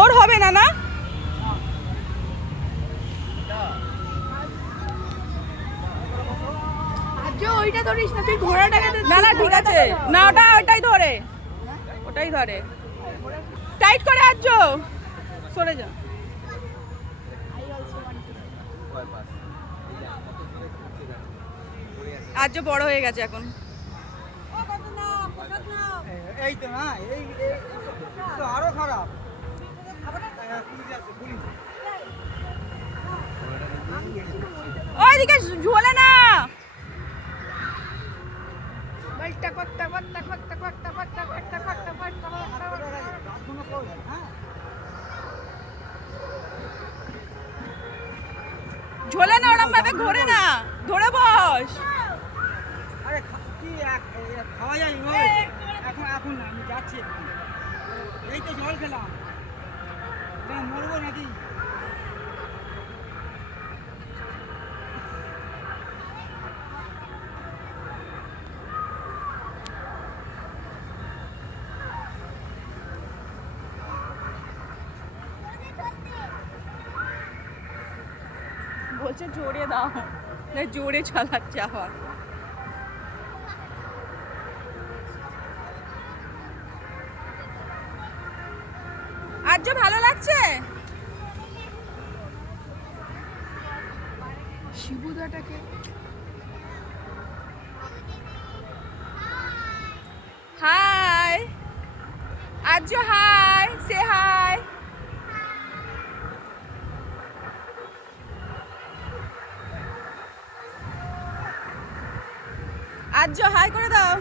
ওর হবে না না? ওইটা ধরিস না, তুই ঘোড়াটাকে না না ঠিক আছে, না ওটাই ধরে, ওটাই ধরে। টাইট করে আজ সরে যা। আজ বড় হয়ে গেছে এখন। এই তো না, এই তো আরো খারাপ। ওইদিকে ঝোলে না। ঝোলে না, ওরম ভাবে ঘোরে না, ধরে বস। আরে কি খাওয়া যায় এখন? এখন না, আমি যাচ্ছি। এই তো জল খেলাম, মরবো নাকি? বলছে জোরে দাও, জোরে চালাচ্ছে আবার। আজ ভালো লাগছে। শিবুদাটাকে হাই আজ, হাই সে হাই। আজ হাই করে দাও।